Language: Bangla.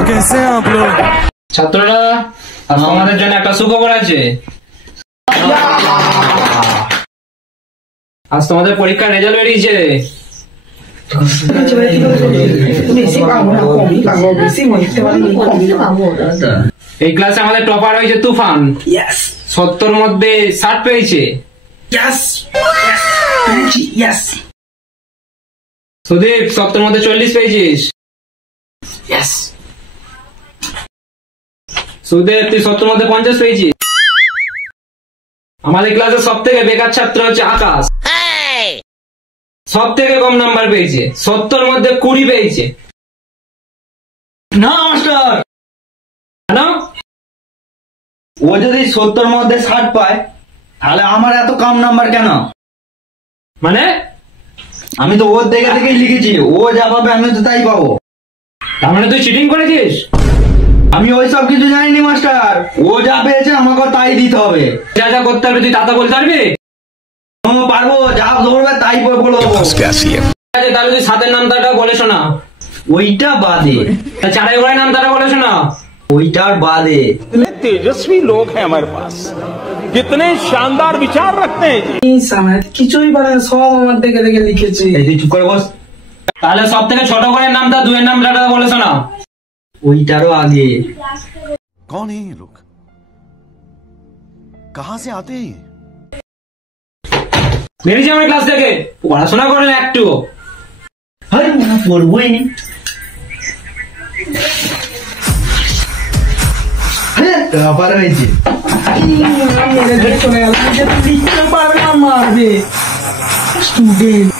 तो कैसे हैं आप लोग? ছাত্ররা আজ তোমাদের জন্য একটা সুখবর আছে। আজ তোমাদের পরীক্ষার রেজাল্ট বেরিয়েছে। এই ক্লাসে আমাদের টপার হয়েছে তুফান। 70 মধ্যে 60 পেয়েছে। সুদীপ 70 মধ্যে 40 পেয়েছিস। সুদেব তুই 70 মধ্যে 50 পেয়েছিস। আমাদের ক্লাসে সব থেকে বেকার ছাত্র হচ্ছে আকাশ, সব থেকে কম নাম্বার পেয়েছে, 70 মধ্যে 20 পেয়েছে। না মাস্টার, কেন? ও যদি 70 মধ্যে 60 পায় তাহলে আমার এত কম নাম্বার কেন? মানে আমি তো ওর দেখে দেখেই লিখেছি, ও যা পাবে আমি তো তাই পাবো। তার মানে তুই চিটিং করেছিস? আমি ওই সব কিছু জানিনি মাস্টার, ও যা পেয়েছে আমাকে তাই দিতে হবে। যা যা করতে হবে তুই তা তো বলতে পারবি? পারবো, যা ধরবে তাই বলে দেবো। তাহলে তুই সাতের নামটাটা বলে শোনা। ওইটা বাদে। চারাই ঘোড়ার নামটাটা বলে শোনা। ওইটার বাদে। तेजस्वी लोग हैं हमारे पास, कितने शानदार विचार रखते हैं। কিছুই পারে না, সব আমার দেখে দেখে লিখেছি। তুই চুপ করে বস। তাহলে সব থেকে ছোট করে নামটা, দুয়ের নামটা বলে শোনা। ওইটারও আগে। कौन है ये लोग? कहाँ से आते हैं? বেরিয়েছি আমার ক্লাস থেকে, পড়াশোনা করে না একটু। আরে না পড়বোই নি। ব্যাপার হয়েছে চলে গেল, লিখতে পারবে না, মারবে স্টুডেন্ট।